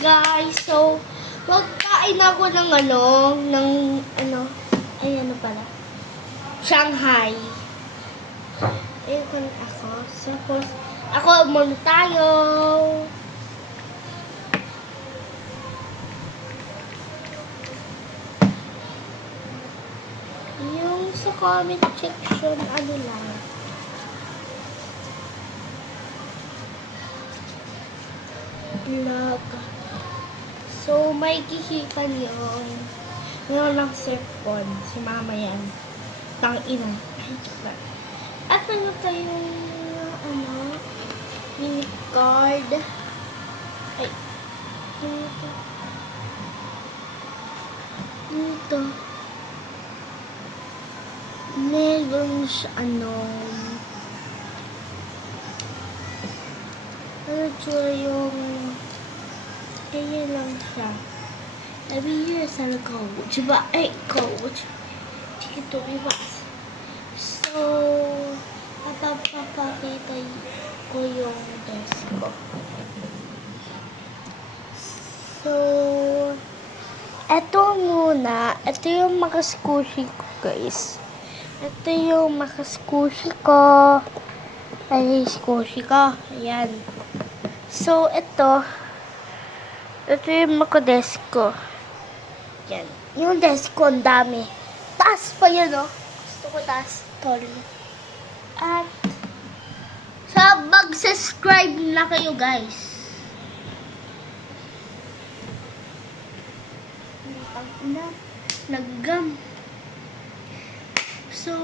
guys. So, magkain ako ng pala. Shanghai. Ayun ako. So, ako muna tayo. Yung sa comment section, ano lang. Vlog. So, may kihipan yun. Meron lang cellphone. Si mama yan. Tangina. At meron tayong, mini card. Ay. Dito. Meron siya, yung kaya lang siya. Every year sa coach ba? Ay, coach. Ito iwas. So, papapakita ko yung desk ko. So, eto muna. Ito yung makasquishy ko, guys. Ito yung makasquishy ko. Ay, squishy ko. Ayan. So, ito yung makadesk ko. Yan. Yung desk ko, ang dami. Taas pa yan, oh. Gusto ko taas. Tol. At, mag-subscribe na kayo, guys. Naggam. So,